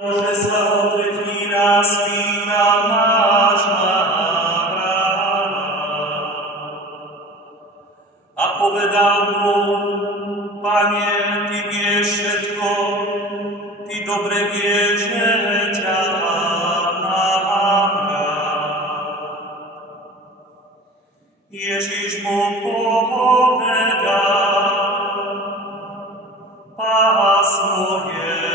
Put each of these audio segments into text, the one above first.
Že sa odvetví nás pýta náš náhrad. A povedal mu, Pane, Ty vieš všetko, Ty dobre vieš, že ťa mám rád. Ježiš mu povedal, Pás moje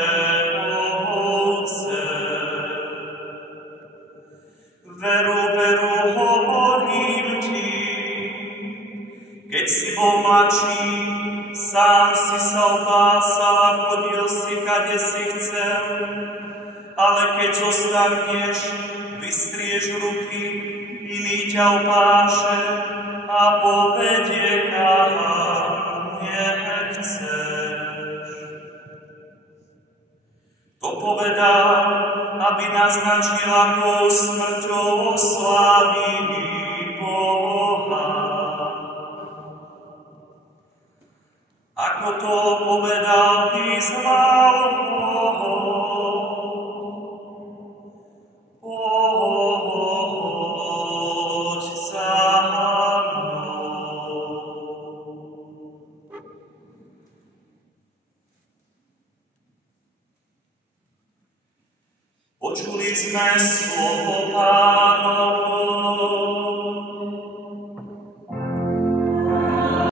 ovce. Veru, veru, hovorím ti, keď si bol mladší, sám si sa opásal a chodil si, kade si chcel, ale keď zostarneš, vystrieš ruky, iný ťa opáše a povedie, kam nechceš. To povedal, aby naznačil, akou smrťou oslávili Boha. Ako to povedal, vyzval ho, poď za mnou. Počuli sme slovo Pánovo.